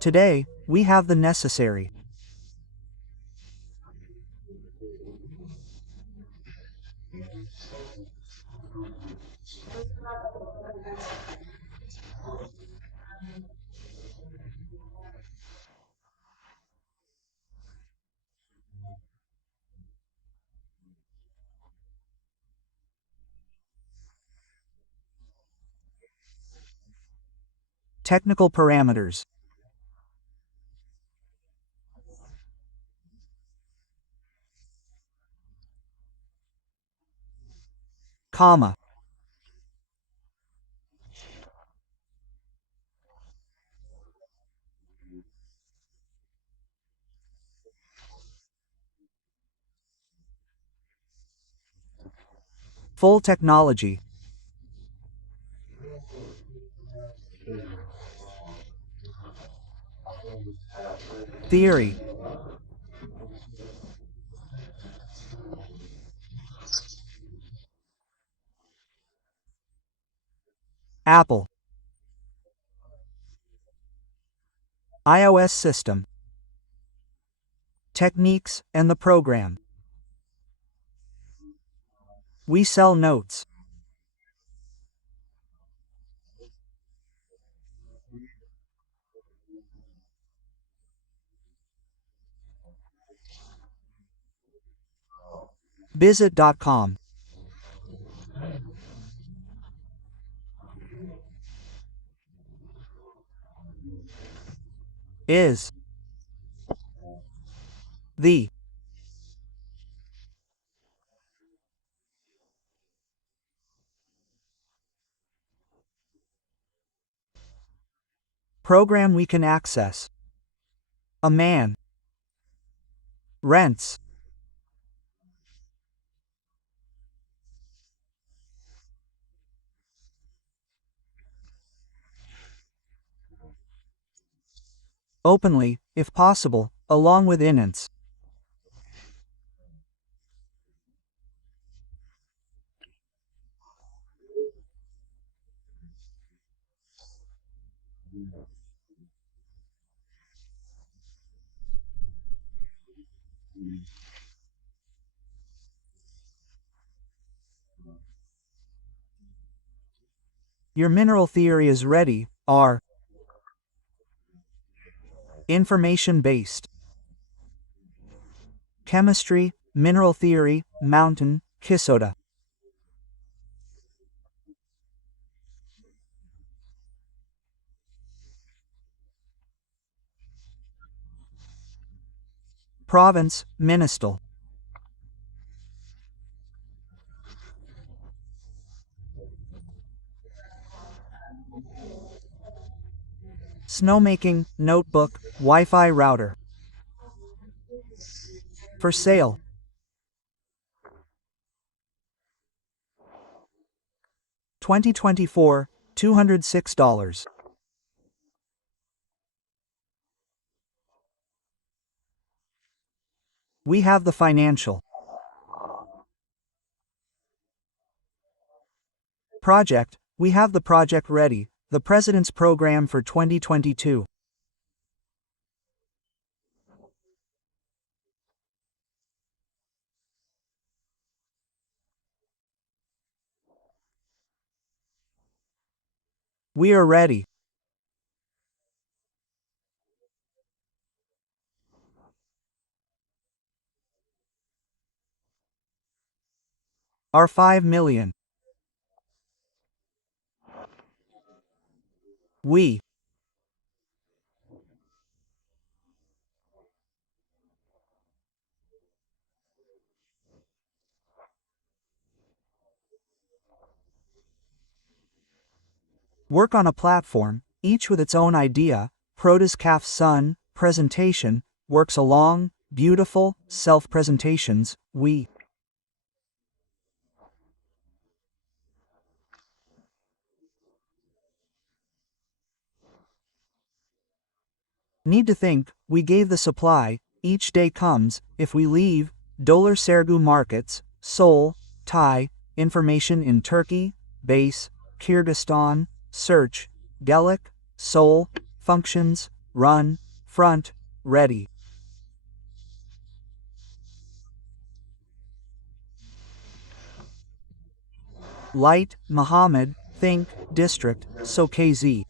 Today, we have the necessary technical parameters, comma, full technology, theory, Apple, iOS system, techniques and the program. We sell notes. Bizit.com. Is the program we can access. A man rents openly, if possible, along with innocence. Your mineral theory is ready, are information-based. Chemistry, mineral theory, mountain, Kisoda. Province, Ministal. Snowmaking, notebook, Wi-Fi router. For sale. $2024, $206. We have the financial project. We have the project ready, the President's program for 2022. We are ready. Our 5 million. We work on a platform, each with its own idea. Produce calf sun, presentation, works along, beautiful, self-presentations, we need to think, we gave the supply, each day comes, if we leave, Dolar Sergu markets, Seoul, Thai, information in Turkey, base, Kyrgyzstan, search, Gelik, Seoul, functions, run, front, ready. Light, Muhammad, think, district, so KZ.